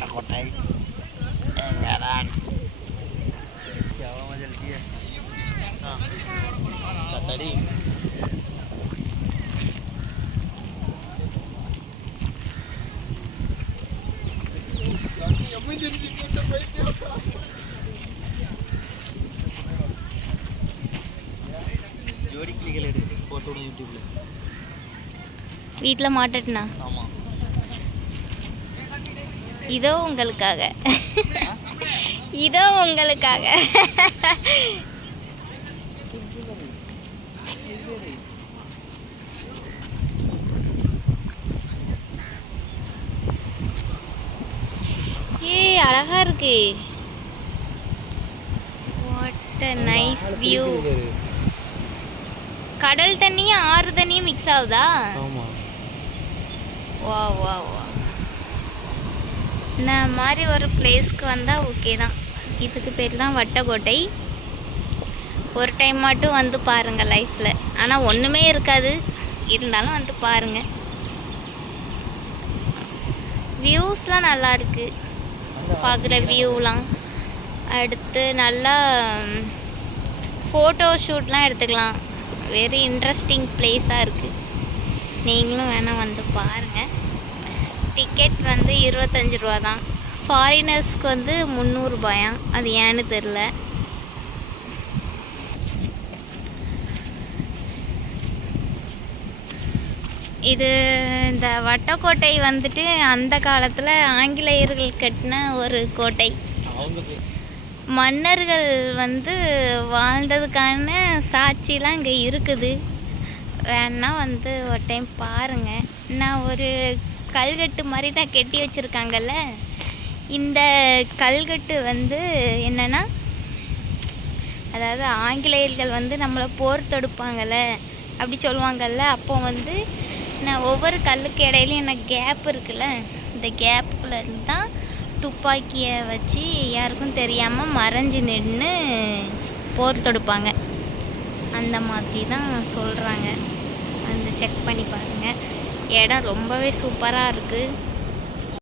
வட்டக்கோட்டை எங்கதான் தடி வீட்டில் மாட்டட்டுனா? ஆமாம் இதோ உங்களுக்காக. இதோ உங்களுக்காக. ஏய் அழகா இருக்கு. வாட் அ நைஸ் வியூ கடல் தண்ணியும் ஆறு தண்ணியும் மிக்ஸ் ஆகுதா? வா வா வா இந்த மாதிரி ஒரு பிளேஸ்க்கு வந்தால் ஓகே தான். இதுக்கு பேர் தான் வட்டக்கோட்டை. ஒரு டைம் மட்டும் வந்து பாருங்கள் லைஃப்பில் ஆனால் ஒன்றுமே இருக்காது. இருந்தாலும் வந்து பாருங்கள் வியூஸ்லாம் நல்லா இருக்குது பார்க்குற வியூலாம் அடுத்து நல்லா ஃபோட்டோ ஷூட்லாம் எடுத்துக்கலாம். வெரி இன்ட்ரெஸ்டிங் பிளேஸாக இருக்குது நீங்களும் வேணால் வந்து பாருங்கள் டிக்கெட் வந்து இருபத்தஞ்சி ரூபா தான் ஃபாரினர்ஸ்க்கு வந்து முந்நூறுபாயாம் அது ஏன்னு தெரில இது இந்த வட்டக்கோட்டை வந்துட்டு அந்த காலத்தில் ஆங்கிலேயர்கள் கட்டின ஒரு கோட்டை. மன்னர்கள் வந்து வாழ்ந்ததுக்கான சாட்சிலாம் இங்கே இருக்குது. வேணா வந்து ஒரு டைம் பாருங்கள் நான் ஒரு கல்கட்டு மாதிரி தான் கெட்டி வச்சுருக்காங்கல்ல? இந்த கல்கட்டு வந்து என்னென்னா அதாவது ஆங்கிலேயர்கள் வந்து நம்மளை போர் தொடுப்பாங்கல்ல? அப்படி சொல்லுவாங்கல்ல? அப்போ வந்து நான் ஒவ்வொரு கல்லுக்கு இடையிலையும் எனக்கு கேப் இருக்குல்ல? இந்த கேப்புக்குள்ளே இருந்து தான் துப்பாக்கியை வச்சு யாருக்கும் தெரியாமல் மறைஞ்சு நின்று போர் தொடுப்பாங்க. அந்த மாதிரி தான் சொல்கிறாங்க வந்து செக் பண்ணி பாருங்கள் இடம் ரொம்பவே சூப்பராக இருக்குது